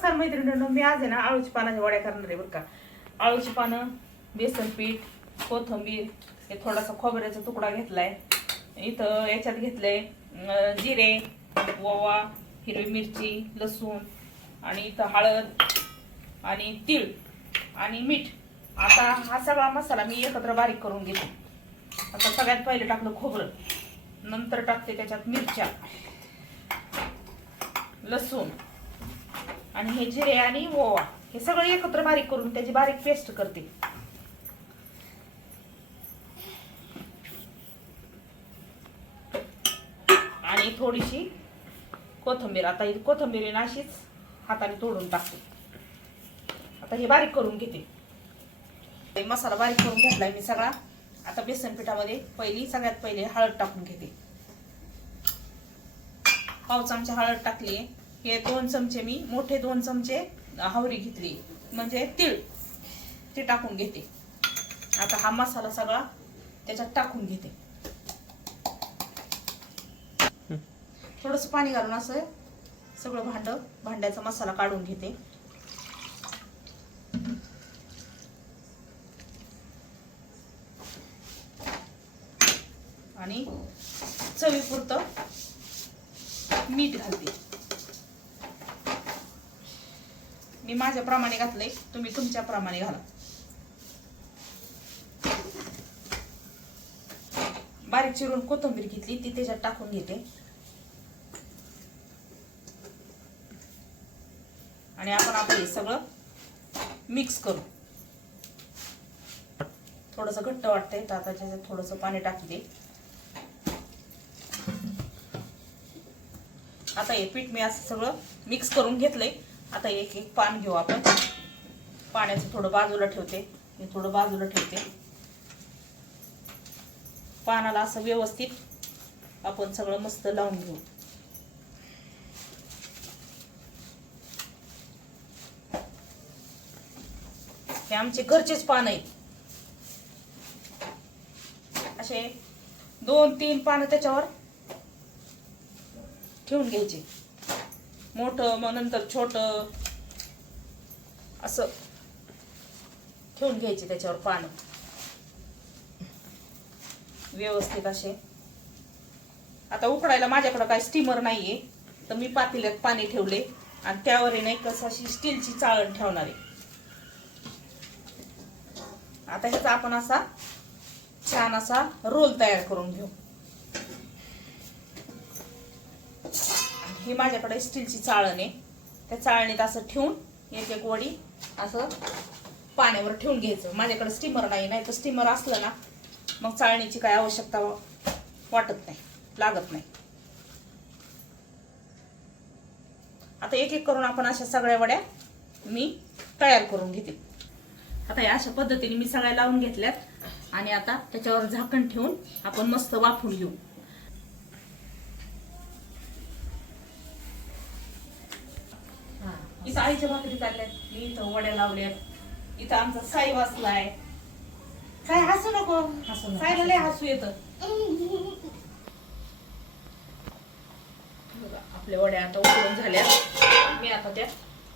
नमस्कार मैत्रिणींनो मी आज आहे ना आळूची पानाच्या वड्या करणार आहे बरं का. आळूची पानं बेसन पीठ कोथिंबीर हे थोडासा खोबऱ्याचा तुकडा घेतलाय. इथं याच्यात घेतलंय जिरे ओवा हिरवी मिरची लसूण आणि इथं हळद आणि तीळ आणि मीठ. आता हा सगळा मसाला मी एकत्र बारीक करून घेते. आता सगळ्यात पहिले टाकलं खोबरं नंतर टाकते त्याच्यात मिरच्या लसूण. आणि हे जिरे आणि ओवा हे सगळं एकत्र बारीक करून त्याची बारीक पेस्ट करते. आणि थोडीशी कोथिंबीर आता ही कोथिंबीर आहे ना अशीच हाताने तोडून टाकते. आता हे बारीक करून घेते. मसाला बारीक करून घेतलाय मी सगळा. आता बेसन पिठामध्ये पहिली सगळ्यात पहिले हळद टाकून घेते. पाव चमचा हळद टाकली हे दोन चमचे मी मोठे दोन चमचे हावरी घेतली. म्हणजे तीळ. ते टाकून घेते. आता हा मसाला सगळा त्याच्यात टाकून घेते. थोडस पाणी घालून असं सगळं भांड भांड्याचा मसाला काढून घेते. आणि चवीपुरतं मीठ घालते. मी माझ्याप्रमाणे घातलंय तुम्ही तुमच्याप्रमाणे घाला. बारीक चिरून कोथिंबीर घेतली ती त्याच्यात टाकून घेते. आणि आपण आपलं हे सगळं मिक्स करू. थोडस घट्ट वाटतंय तर आता त्याच्यात थोडस पाणी टाकते आता हे पीठ मी असं सगळं मिक्स करून घेतलंय. आता एक एक पान घेऊ आपण. पाण्याचं थोडं बाजूला ठेवते. हे थोडं बाजूला ठेवते. पानाला असं व्यवस्थित आपण सगळं मस्त लावून घेऊ. हे आमचे घरचेच पान आहेत. असे दोन तीन पानं त्याच्यावर ठेवून घ्यायचे. मोठं मग नंतर छोट. असं. ठेवून घ्यायचे त्याच्यावर पानं. व्यवस्थित असे. आता उकडायला माझ्याकडे काय स्टीमर नाहीये तर मी पातेल्यात पाणी ठेवले. आणि त्यावर नाही कसं अशी स्टीलची चाळण ठेवणार आहे. आता ह्याचा आपण असा छान असा रोल तयार करून घेऊ. ही माझ्याकडे स्टीलची चाळण आहे. त्या चाळणीत असं ठेवून एक एक वडी असं पाण्यावर ठेवून घ्यायचं. माझ्याकडे स्टीमर नाही नाही तर स्टीमर असलं ना मग चाळणीची काय आवश्यकता वाटत नाही लागत नाही. आता एक एक करून आपण अशा सगळ्या वड्या मी तयार करून घेते. आता या अशा पद्धतीने मी सगळ्या लावून घेतल्यात आणि आता त्याच्यावर झाकण ठेवून आपण मस्त वाफून घेऊ. इथं आईच्या भाकरी चालल्यात. मी इथं वड्या लावल्यात. इथं आमचा साई वाचलाय. काय हसू नको. हसू. साईला लय हसू येत. आपल्या वड्या आता उतरून झाल्या मी आता त्या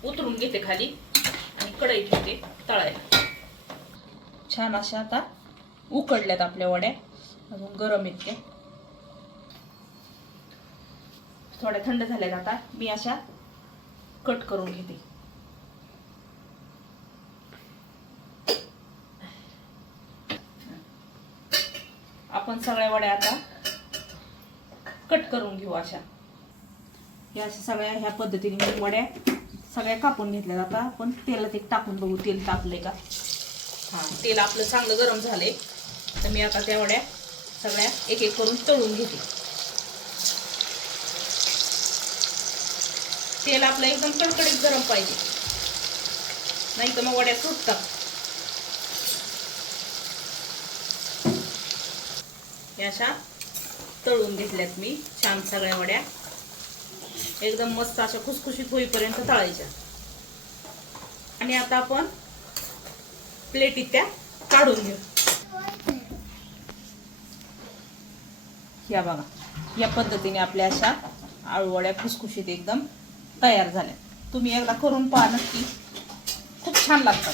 उतरून घेते खाली आणि कढईत घेते तळायला. छान अशा आता उकडल्यात आपल्या वड्या. अजून गरम त्या थोड्या थंड झाल्यात आता. मी अशा कट करून घेते. आपण सगळ्या वड्या आता कट करून घेऊ अशा. या अशा सगळ्या ह्या पद्धतीने मी वड्या सगळ्या कापून घेतल्या आता आपण तेलात एक टाकून बघू. तेल तापलंय का? हा तेल आपलं चांगलं गरम झालंय. तर मी आता त्या वड्या सगळ्या एक एक करून तळून घेते. तेल आपलं एकदम कडकडीत गरम पाहिजे. नाही तर मग वड्या सुटतात. या अशा तळून घेतल्यात मी छान सगळ्या वड्या. एकदम मस्त अशा खुसखुशीत होईपर्यंत तळायच्या. आणि आता आपण प्लेटीत त्या काढून घेऊ. या बघा या पद्धतीने आपल्या अशा आळूवड्या खुसखुशीत एकदम तयार झाल्या तुम्ही एकदा करून पहा नक्की. खूप छान लागतात.